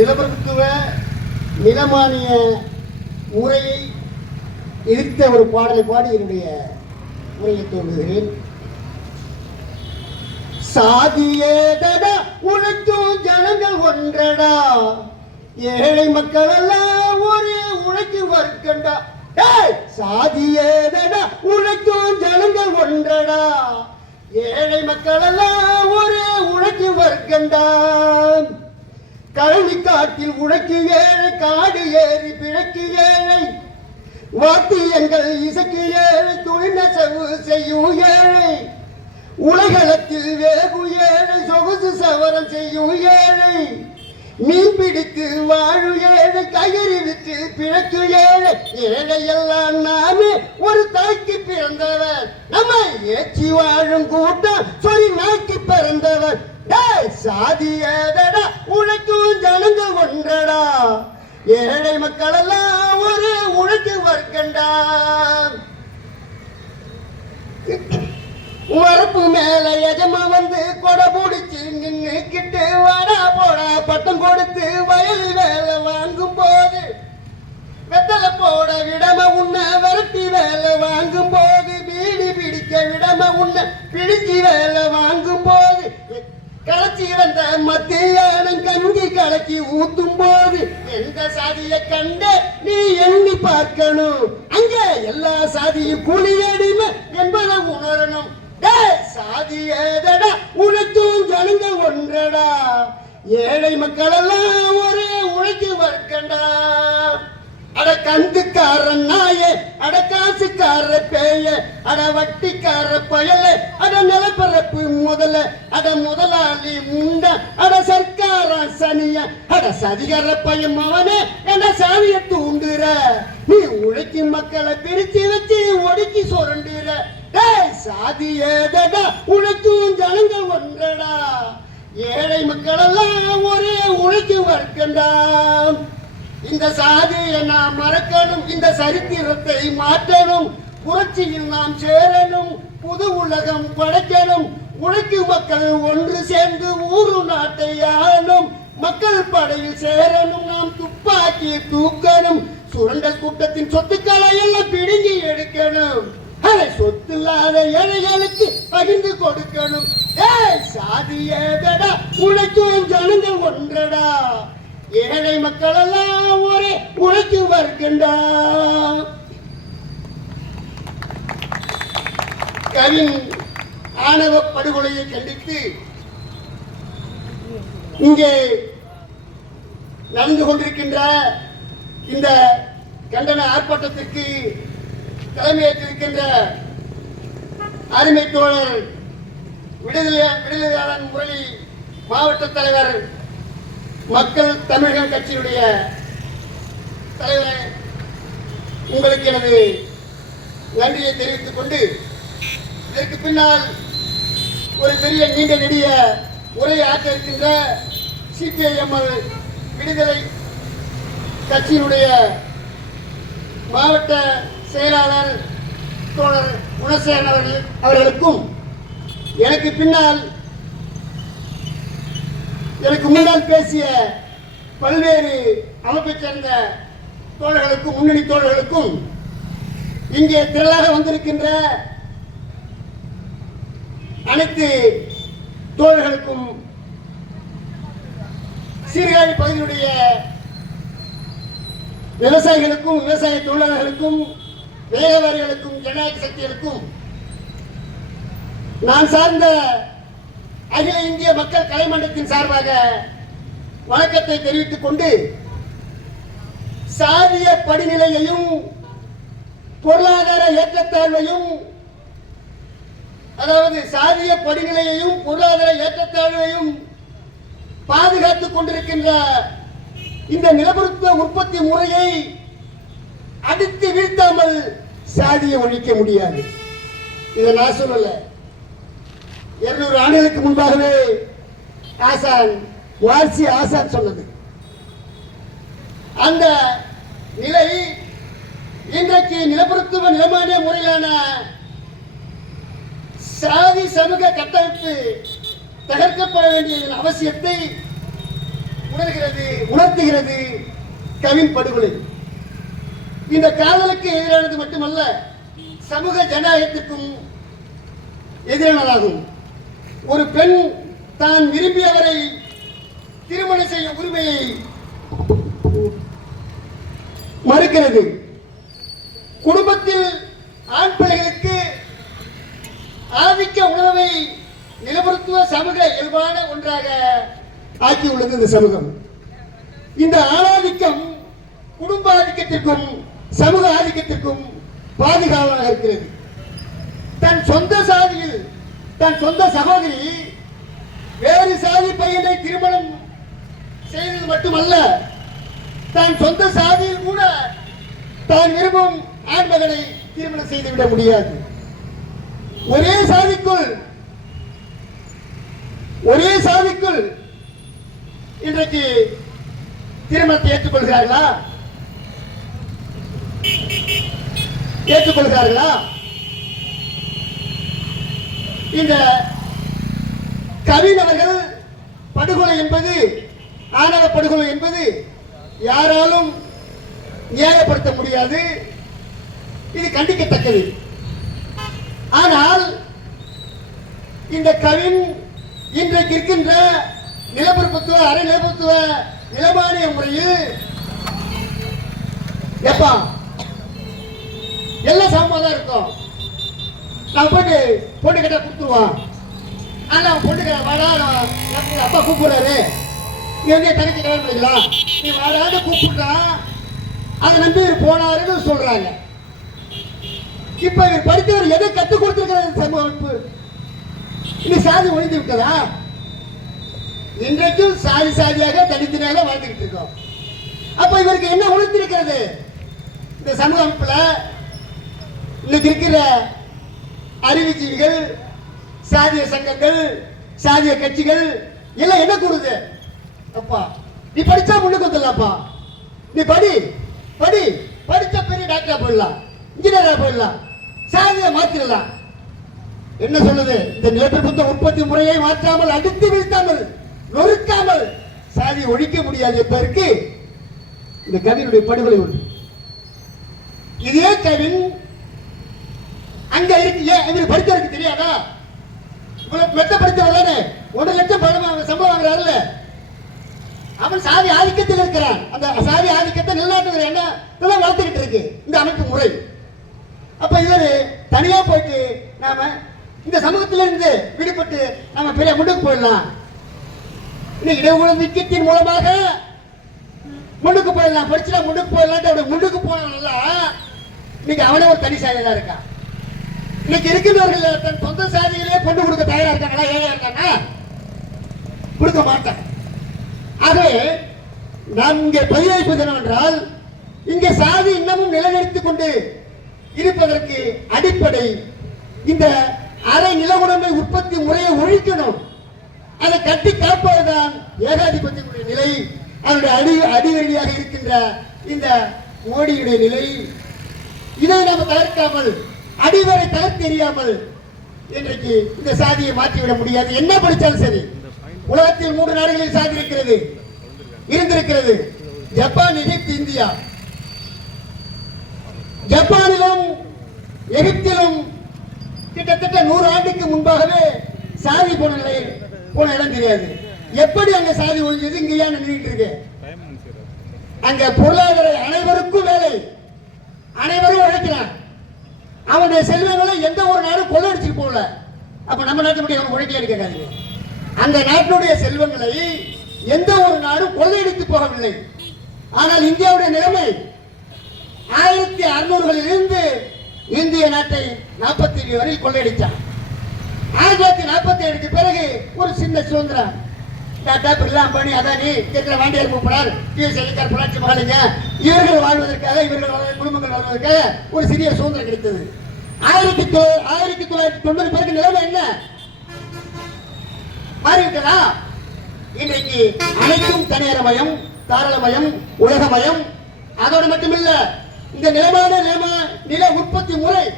நிலப்பிரபுத்துவ நிலமானிய முறையை எதிர்த்த ஒரு பாடலை பாடி என்னுடைய உரையை தோன்றுகிறேன் சாதியேதடா உழைக்கும் ஜனங்கள் ஒன்றடா. ஏழை மக்கள் எல்லாம் ஒரு உழைக்கு வர்க்கண்டா. ஏய், சாதியேதடா உழைக்கும் ஜனங்கள் ஒன்றடா. ஏழை மக்கள் எல்லாம் ஒரு உழைக்கு வர்க்கண்டா. கழனி காட்டில் உழைக்கு ஏழை காடு ஏறி பிழைக்கு ஏழை வாத்தியங்கள் இசைக்கு ஏழை துணிநெசவு செய்யும் ஏழை உலகளத்தில் வேகு ஏழை சொகுசு சவரம் செய்யும் ஏழை மீன் பிடித்து வாழு ஏழை கயிறு விற்று பிழைக்கு ஏழை ஏழை எல்லாம் நாமே ஒரு தாய்க்கு பிறந்தவர் நம்ம வாழும் கூட்டம் சொல்லி நாய்க்கு பிறந்தவர். டேய், சாதி உழைக்கும் ஜனங்க ஒன்றடா. ஏழை மக்கள் எல்லாம் ஒரு உழைக்கு வர்க்கண்டா வரப்பு மேல எஜமா வந்து கொடை பிடிச்சு நின்னுக்கிட்டு வாடா போடா பட்டம் கொடுத்து வயல் வேலை வாங்கும் போது. வெத்தலை போட விடம உன்ன விரட்டி வேலை வாங்கும் போது பிடிச்சி வேலை வாங்கும் போது கலச்சி வந்த மத்தியானம் கஞ்சி கலக்கி ஊத்தும் போது எந்த சாதியை கண்ட நீ எண்ணி பார்க்கணும். அங்க எல்லா சாதியும் கூலி அடிமை என்பதை உணரணும். சாதி ஏதடா? உழைக்கும் ஜனங்க ஒன்றடா. ஏழை மக்கள் எல்லாம் ஒரு உழைக்கு வர்க்கண்டா. அட கந்துக்கார நாயே அட காசுக்கார பேய அட வட்டிக்கார பயல அட நிலப்பரப்பு முதல அட முதலாளி முண்ட அட சர்க்கார சனிய அட சதிகார பையன் மவனே என்ன சாவிய தூண்டுற. நீ உழைக்கி மக்களை பிரிச்சு வச்சு ஒடுக்கி சுரண்டுற. டேய் சாதி ஏதடா உழைக்கும் ஜனங்கள் ஒன்றடா. ஏழை மக்கள் எல்லாம் ஒரே உழைக்கி வர்க்கண்டா. இந்த சாதியை நாம் மறக்கணும் இந்த சரித்திரத்தை மாற்றணும் புரட்சியில் நாம் சேரணும் புது உலகம் படைக்கணும் உழைக்கும் மக்கள் ஒன்று சேர்ந்து ஊரு நாட்டை ஆளணும் மக்கள் படையில் சேரணும் நாம் துப்பாக்கி தூக்கணும் சுரண்டல் கூட்டத்தின் சொத்துக்களை எல்லாம் பிடுங்கி எடுக்கணும். அதை சொத்து இல்லாத ஏழைகளுக்கு பகிர்ந்து கொடுக்கணும். ஏய் சாதி ஏதடா உழைக்கும் ஜனங்கள் ஒன்றடா. ஏழை மக்கள் எல்லாம் ஒரே உழைத்து வருகின்றா கவின் ஆணவ படுகொலையை கண்டித்து இங்கே நடந்து கொண்டிருக்கின்ற இந்த கண்டன ஆர்ப்பாட்டத்திற்கு தலைமையேற்றிருக்கின்ற அருமை தோழர் விடுதலை விடுதலையாளன் முரளி மாவட்ட தலைவர் மக்கள் தமிழகம் கட்சியினுடைய தலைவரை உங்களுக்கு எனது நன்றியை தெரிவித்துக் கொண்டு இதற்கு பின்னால் ஒரு பெரிய நீண்ட நெடிய உரையை ஆற்ற இருக்கின்ற சிபிஐஎம்எல் விடுதலை கட்சியினுடைய மாவட்ட செயலாளர் தோழர் குணசேகரன் அவர்களுக்கும் எனக்கு பின்னால் எனக்கு முன்னால் பேசிய பல்வேறு அமைப்பைச் சேர்ந்த தோழர்களுக்கும் முன்னணி தோழர்களுக்கும் இங்கே திரளாக வந்திருக்கின்ற அனைத்து தோழர்களுக்கும் சீர்காழி பகுதியுடைய விவசாயிகளுக்கும் விவசாய தொழிலாளர்களுக்கும் வேலைவாரிகளுக்கும் ஜனநாயக சக்திகளுக்கும் நான் சார்ந்த அகில இந்திய மக்கள் கலைமன்றத்தின் சார்பாக வணக்கத்தை தெரிவித்துக் கொண்டு சாதிய படிநிலையையும் பொருளாதார ஏற்றத்தாழ்வையும் அதாவது சாதிய படிநிலையையும் பொருளாதார ஏற்றத்தாழ்வையும் பாதுகாத்துக் கொண்டிருக்கின்ற இந்த நிலப்பருத்த உற்பத்தி முறையை அடித்து வீழ்த்தாமல் சாதியை ஒழிக்க முடியாது. இதை நான் சொல்லலை. இருநூறு ஆண்டுகளுக்கு முன்பாகவே ஆசான் வாசி ஆசான் சொன்னது. அந்த நிலை இன்றைக்கு நிலப்பரத்துவ நிலமான முறையிலான சாதி சமூக கட்டமைப்பு தகர்க்கப்பட வேண்டியதன் அவசியத்தை உணர்கிறது உணர்த்துகிறது கவின் படுகொலை. இந்த காதலுக்கு எதிரானது மட்டுமல்ல சமூக ஜனநாயகத்திற்கும் எதிரானதாகும். ஒரு பெண் தான் விரும்பியவரை திருமணம் செய்யும் உரிமையை மறுக்கிறது. குடும்பத்தில் ஆண் பிள்ளைகளுக்கு ஆதிக்க உணர்வை நிலப்படுத்துவ சமூக இயல்பான ஒன்றாக ஆக்கியுள்ளது இந்த சமூகம். இந்த ஆணாதிக்கம் குடும்ப ஆதிக்கத்திற்கும் சமூக ஆதிக்கத்திற்கும் பாதுகாவலாக இருக்கிறது. தன் சொந்த சாதியில் தன் சொந்த சகோதரி வேறு சாதி பையனை திருமணம் செய்தது மட்டுமல்ல தன் சொந்த சாதியில் கூட தான் விரும்பும் ஆண்மகனை திருமணம் செய்துவிட முடியாது. ஒரே சாதிக்குள் ஒரே சாதிக்குள் இன்றைக்கு திருமணத்தை ஏற்றுக்கொள்கிறார்களா? ஏற்றுக்கொள்கிறார்களா? இந்த கவின் அவர்கள் படுகொலை என்பது ஆணவ படுகொலை என்பது யாராலும் நியாயப்படுத்த முடியாது. இது கண்டிக்கத்தக்கது. ஆனால் இந்த கவின் இன்றைக்கு இருக்கின்ற நிலப்பரப்புத்துவ அரை நிலப்பரத்துவ நிலமானிய முறையில் எப்பா? எல்லாம் சமமாக தான் இருக்கும். நான் போயிட்டு பொண்ணு கிட்ட கொடுத்துருவான் ஆனா அவன் பொண்ணு கிட்ட வாடா அப்பா கூப்பிடுறாரு. நீ வந்து என் தங்கச்சி கல்யாணம் பண்ணிக்கலாம் நீ வாடான்னு கூப்பிடுறான் அதை நம்பி இவர் போனாருன்னு சொல்றாங்க. இப்ப இவர் படித்தவர் எதை கற்றுக் கொடுத்துருக்கிறது சமூக அமைப்பு? இது சாதி ஒழிந்து விட்டதா? இன்றைக்கும் சாதி சாதியாக தனித்தனியாக வாழ்ந்துகிட்டு இருக்கோம். அப்ப இவருக்கு என்ன உழைத்திருக்கிறது இந்த சமூக அமைப்புல இன்னைக்கு இருக்கிற அறிவுஜீவிகள் சாதிய சங்கங்கள் சாதிய கட்சிகள் எல்லாம் என்ன கூறுது? அப்பா நீ படிச்சா முன்னுக்கு வந்துடலாம்ப்பா. நீ படி படி படிச்ச பெரிய டாக்டரா போயிடலாம் இன்ஜினியரா போயிடலாம் சாதியை மாத்திரலாம். என்ன சொல்லுது? இந்த நிலப்பிரபுத்த உற்பத்தி முறையை மாற்றாமல் அடித்து வீழ்த்தாமல் நொறுக்காமல் சாதியை ஒழிக்க முடியாது என்பதற்கு இந்த கவினுடைய படுகொலை உண்டு. இதே கவின் அங்க இருக்கு. ஏன்? இவருக்கு படித்தவருக்கு தெரியாதா? இவ்வளவு மெத்த படித்தவர் ஒரு லட்சம் பணம் சம்பளம் வாங்குறாருல்ல. அவன் சாதி ஆதிக்கத்தில் இருக்கிறான் அந்த சாதி ஆதிக்கத்தை நிலநாட்டுகிற என்ன? இதெல்லாம் வளர்த்துக்கிட்டு இருக்கு இந்த அமைப்பு முறை. அப்ப இவரு தனியா போயிட்டு நாம இந்த சமூகத்தில இருந்து விடுபட்டு நம்ம பெரிய முன்னுக்கு போயிடலாம். இன்னைக்கு இடஒதுக்கீடு திட்டத்தின் மூலமாக முன்னுக்கு போயிடலாம். படிச்சுலாம் முன்னுக்கு போயிடலாம் அவனுடைய முன்னுக்கு போனவனெல்லாம் இன்னைக்கு அவனே ஒரு தனி சாதியா இருக்கான். இன்னைக்கு இருக்கிறவர்கள் தன் சொந்த சாதியிலே பொண்ணு கொடுக்க தயாரா இருக்காங்களா ஏழையா இருக்காங்க கொடுக்க மாட்டாங்க. ஆகவே நாம் இங்கே பதிவைப்பது என்னவென்றால் இங்கே சாதி இன்னமும் நிலைநிறுத்திக் கொண்டு இருப்பதற்கு அடிப்படை இந்த அரை நிலவுடைமை உற்பத்தி முறையை ஒழிக்கணும். அதை கட்டி காப்பதுதான் ஏகாதிபத்தியனுடைய நிலை. அவருடைய அடி அடிவெளியாக இருக்கின்ற இந்த மோடியுடைய நிலை. இதை நாம் தவிர்க்காமல் அடிவரை தகர் தெரியாமல் இன்றைக்கு இந்த சாதியை மாற்றிவிட முடியாது. என்ன படித்தாலும் சரி. உலகத்தில் மூன்று நாடுகளில் சாதி இருக்கிறது. இருந்திருக்கிறது. ஜப்பான் எகிப்து இந்தியா. ஜப்பானிலும் எகிப்திலும் கிட்டத்தட்ட நூறு ஆண்டுக்கு முன்பாகவே சாதி போன நிலை போன இடம் தெரியாது. எப்படி அங்க சாதி ஒழிஞ்சது? இங்க ஏன் நின்றுட்டு இருக்கு? அங்க பொருளாதார அனைவருக்கும் வேலை. அனைவரும் உழைக்கிறான் அவனுடைய செல்வங்களை எந்த ஒரு நாடும் கொள்ளடிச்சிட்டு போகல. அப்ப நம்ம நாட்டு அவன் உழைக்கலன்னு இருக்காங்க அந்த நாட்டினுடைய செல்வங்களை எந்த ஒரு நாடும் கொள்ளையடித்து போகவில்லை. ஆனால் இந்தியாவுடைய நிலைமை ஆயிரத்தி அறுநூறுகளில் இருந்து இந்திய நாட்டை நாற்பத்தி ஏழு வரை கொள்ளையடித்தான். ஆயிரத்தி தொள்ளாயிரத்தி நாற்பத்தி ஏழுக்கு பிறகு ஒரு சின்ன சுதந்திரம். டாடா பிர்லா அம்பானி அதானி இருக்கிற வாண்டியார் மூப்பனார் டிஎஸ் எல்லிக்கார் புரட்சி மகாலிங்க இவர்கள் வாழ்வதற்காக இவர்கள் குடும்பங்கள் வாழ்வதற்காக ஒரு சிறிய சுதந்திரம் கிடைத்தது. ஆயிரத்தி தொ- ஆயிரத்தி தொள்ளாயிரத்தி தொண்ணூறு பேருக்கு நிலைமை என்ன? மாறிவிட்டதா இன்றைக்கு அனைத்தும் தனியாரமயம் தாராளமயம் உலகமயம். அதோடு மட்டுமில்ல இந்த நிலமான நிலம நில உற்பத்தி முறை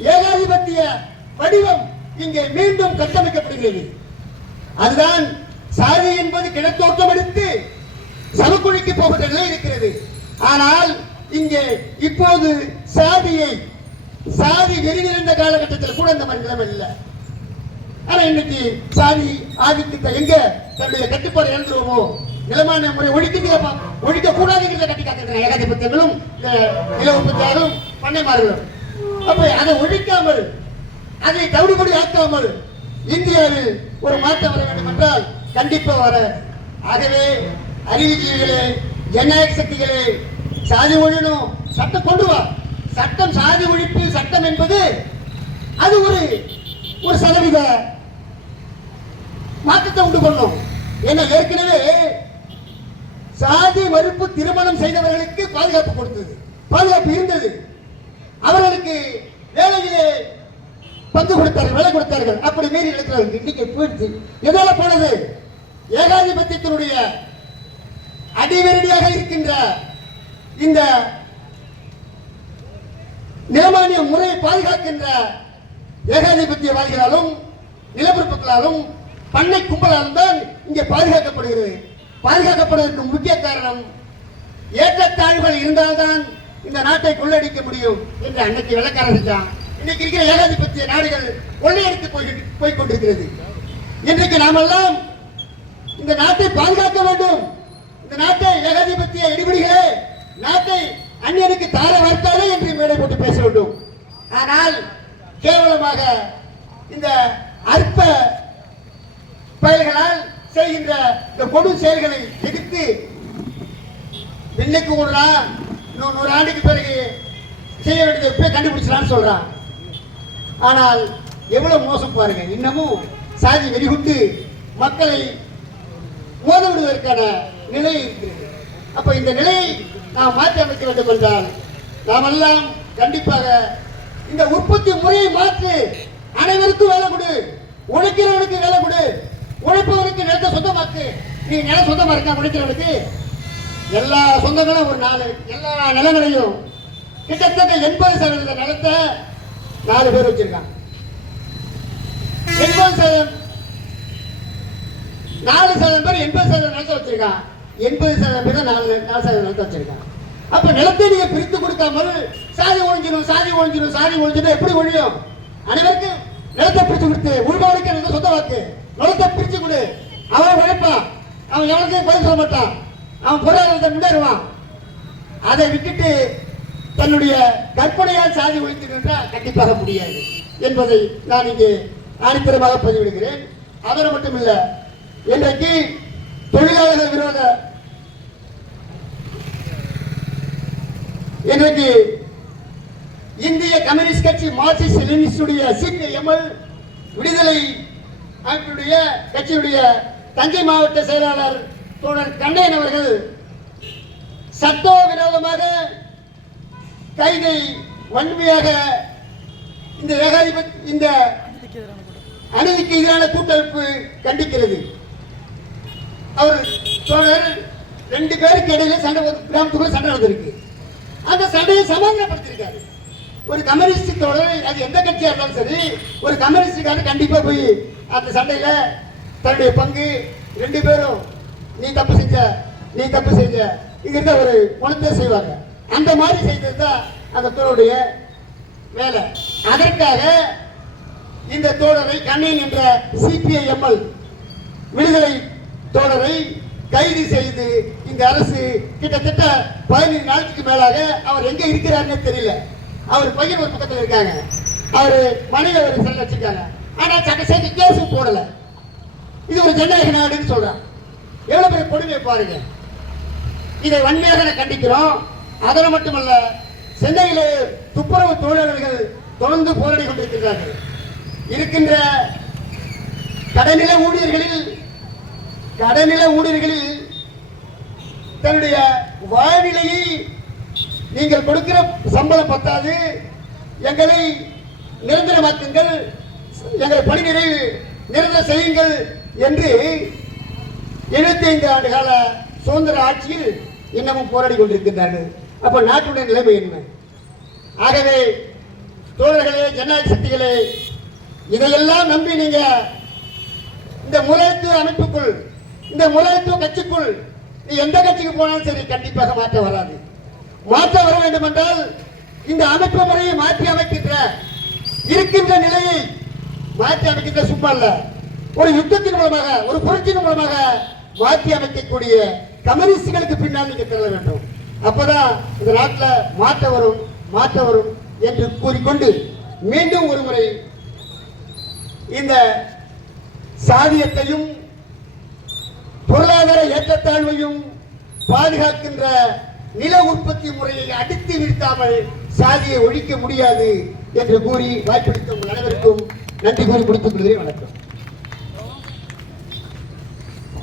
ஏகாதிபத்திய வடிவம் இங்கே மீண்டும் கட்டமைக்கப்படுகிறது. அதுதான் சாதி என்பது கிழத்தோட்டம் எடுத்து சமக்குழிக்கு போகின்ற நிலை இருக்கிறது. ஆனால் இங்கே இப்போது சாதியை சாதி வெறி நிறைந்த காலகட்டத்தில் கூட இந்த மாதிரி நிலைமை இல்லை. ஆனா இன்னைக்கு சாதி ஆதிக்கத்தை எங்க தன்னுடைய கட்டுப்பாடு இழந்துருவோமோ? நிலமான முறை ஒழிக்க ஒழிக்க கூடாதுங்கிறத கட்டி காத்துக்கிற ஏகாதிபத்தியங்களும் இந்த நில உற்பத்தியாளரும் பண்ணைமார்களும். அப்ப அதை ஒழிக்காமல் அதை தவிடுபடி ஆக்காமல் இந்தியாவில் ஒரு மாற்றம் வர வேண்டும் என்றால் கண்டிப்பா வர ஆகவே அறிவுஜீவிகளே ஜனநாயக சக்திகளே சாதி ஒழியணும் சட்டம் கொண்டு வா. சட்டம் சாதி ஒழிப்பு சட்டம் என்பது அது ஒரு ஒரு சதவீத மாற்றத்தை உண்டு பண்ணும். ஏன்னா ஏற்கனவே சாதி மறுப்பு திருமணம் செய்தவர்களுக்கு பாதுகாப்பு கொடுத்தது. பாதுகாப்பு இருந்தது. அவர்களுக்கு வேலையிலே பங்கு கொடுத்தார்கள் வேலை கொடுத்தார்கள். அப்படி மீறி இருக்கிறவர்கள் இன்னைக்கு போயிடுச்சு. எதால போனது? ஏகாதிபத்தியத்தினுடைய அடிவெரடியாக இருக்கின்ற இந்த நேமானிய முறையை பாதுகாக்கின்ற ஏகாதிபத்தியவாதிகளாலும் நிலப்பரப்புகளாலும் பண்ணை கும்பலாலும் தான் இங்கே பாதுகாக்கப்படுகிறது. பாதுகாக்கப்படுவதற்கு முக்கிய காரணம் ஏற்றத்தாழ்வுகள் இருந்தால்தான் இந்த நாட்டை கொள்ளடிக்க முடியும் என்று அன்னைக்கு விளக்கார தான். இன்னைக்கு இருக்கிற ஏகாதிபத்திய நாடுகள் கொள்ளையடித்து போய் போய் கொண்டிருக்கிறது இன்றைக்கு நாமெல்லாம் இந்த நாட்டை பாதுகாக்க வேண்டும். இந்த நாட்டை ஏகாதிபத்திய இடிபடிகளே நாட்டை அந்நியனுக்கு தார வார்த்தாரே என்று மேடை போட்டு பேச வேண்டும். ஆனால் கேவலமாக இந்த அற்ப பயல்களால் செய்கின்ற இந்த கொடும் செயல்களை எதிர்த்து இன்னைக்கு விடுறா இன்னும் நூறு ஆண்டுக்கு பிறகு செய்ய வேண்டியதை இப்போ கண்டுபிடிச்சலான்னு சொல்கிறான் ஆனால் எவ்வளோ மோசம் பாருங்க. இன்னமும் சாதி வெறிகுண்டு மக்களை மோத விடுவதற்கான நிலை இருக்கிறது. அப்போ இந்த நிலையை நாம் மாற்றி அமைக்க வேண்டும் என்றால் நாமெல்லாம் கண்டிப்பாக இந்த உற்பத்தி முறையை மாற்று அனைவருக்கும் வேலை கொடு உழைக்கிறவனுக்கு வேலை கொடு உழைப்பவனுக்கு நிலத்தை சொந்தமாக்கு. நீ நிலம் சொந்தமா இருக்கா உழைக்கிறவனுக்கு? எல்லா சொந்தங்களும் ஒரு நாலு எல்லா நிலங்களையும் கிட்டத்தட்ட எண்பது சதவீத நிலத்தை நாலு பேர் வச்சிருக்காங்க. எண்பது சதவீதம் நாலு சதவீதம் பேர் எண்பது சதவீதம் நிலத்தை வச்சிருக்கான் எண்பது சதவீதம் பேர் தான் நாலு நாலு சதவீதம் நிலத்தை வச்சிருக்கான் அப்ப நிலத்தை நீங்க பிரித்து கொடுக்காமல் சாதி ஒழிஞ்சிடும் சாதி ஒழிஞ்சிடும் சாதி ஒழிஞ்சிடும் எப்படி ஒழியும்? அனைவருக்கும் நிலத்தை பிரித்து கொடுத்து உள்வாளுக்கு நிலத்தை சொந்தமாக்கு நிலத்தை பிரித்து கொடு. அவன் உழைப்பான். அவன் எவனுக்கு பதில் சொல்ல மாட்டான். அவன் பொருளாதாரத்தை முன்னேறுவான். அதை விட்டுட்டு தன்னுடைய கற்பனையால் சாதி ஒழித்திருந்தால் கண்டிப்பாக முடியாது என்பதை நான் இங்கே ஆணித்தரமாக பதிவிடுகிறேன். அதோடு இல்லை இன்றைக்கு தொழிலாளர்கள் விரோத இன்றைக்கு இந்திய கம்யூனிஸ்ட் கட்சி மார்க்சிஸ்ட் லெனினிஸ்டுடைய சிபிஎம்எல் விடுதலை அமைப்பினுடைய கட்சியுடைய தஞ்சை மாவட்ட செயலாளர் தோழர் கண்ணையன் அவர்கள் சட்டவிரோதமாக கைதை வன்மையாக இந்த ஏகாதிபத் இந்த அநீதிக்கு எதிரான கூட்டமைப்பு கண்டிக்கிறது. அவர் தோழர் ரெண்டு பேருக்கு இடையில சண்டை கிராமத்துக்குள்ள சண்டை நடந்திருக்கு. அந்த சண்டையை சமாதானப்படுத்திருக்காரு ஒரு கம்யூனிஸ்ட் தோழர் அது எந்த கட்சியா இருந்தாலும் சரி ஒரு கம்யூனிஸ்டுக்காரர் கண்டிப்பா போய் அந்த சண்டையில தன்னுடைய பங்கு ரெண்டு பேரும் நீ தப்பு செஞ்ச நீ தப்பு செஞ்ச. இங்கிருந்த ஒரு குணத்தை செய்வாங்க. அந்த மாதிரி செய்தது தான் அந்த தோழருடைய வேலை. அதற்காக இந்த தோழரை கண்ணன் என்ற சிபிஐஎம்எல் விடுதலை தோழரை கைது செய்து இந்த அரசு கிட்டத்தட்ட பதினைந்து நாளுக்கு மேலாக அவர் எங்க இருக்கிறாருன்னு தெரியல. அவர் பையன் ஒரு பக்கத்தில் இருக்காங்க. அவர் மனைவி அவர் செல்ல வச்சிருக்காங்க ஆனா சட்ட செய்தி கேஸ் போடல. இது ஒரு ஜனநாயக நாடுன்னு சொல்றான் எவ்வளவு பெரிய கொடுமை பாருங்க. இதை வன்மையாக நான் கண்டிக்கிறோம். அதோடு மட்டுமல்ல சென்னையிலே துப்புரவு தொழிலாளர்கள் தொடர்ந்து போராடி கொண்டிருக்கிறார்கள் இருக்கின்ற கடைநிலை ஊழியர்களில் கடநில ஊழியர்களில் தன்னுடைய வாழ்நிலையை நீங்கள் கொடுக்கிற சம்பளம் பத்தாது. எங்களை நிரந்தரமாக்குங்கள். எங்களை பணி நிறைவு நிரந்தரம் செய்யுங்கள் என்று எழுபத்தி ஐந்து ஆண்டு கால சுதந்திர ஆட்சியில் இன்னமும் போராடி கொண்டிருக்கின்றார்கள். அப்போ நாட்டுடைய நிலைமை என்ன? ஆகவே தோழர்களே ஜனநாயக சக்திகளே இதையெல்லாம் நம்பி நீங்க இந்த முதலாளித்துவ அமைப்புக்குள் இந்த முதலாளித்துவ கட்சிக்குள் நீ எந்த கட்சிக்கு போனாலும் சரி கண்டிப்பாக மாற்ற வராது. மாற்ற வர வேண்டும் என்றால் இந்த அமைப்பு முறையை மாற்றி அமைக்கின்ற இருக்கின்ற நிலையை மாற்றி அமைக்கின்ற சும்மா இல்ல ஒரு யுத்தத்தின் மூலமாக ஒரு புரட்சியின் மூலமாக மாற்றி அமைக்கக்கூடிய கம்யூனிஸ்டுகளுக்கு பின்னால் நீங்க திரள வேண்டும். அப்பதான் இந்த நாட்டில் மாற்ற வரும் மாற்ற வரும் என்று கூறிக்கொண்டு மீண்டும் ஒரு முறை இந்த சாதியத்தையும் பொருளாதார ஏற்றத்தாழ்வையும் பாதுகாக்கின்ற நில உற்பத்தி முறையை அடித்து நிறுத்தாமல் சாதியை ஒழிக்க முடியாது என்று கூறி வாய்ப்பளித்த உங்கள் அனைவருக்கும் நன்றி கூறி முடித்துக் கொள்கிறேன். வணக்கம்.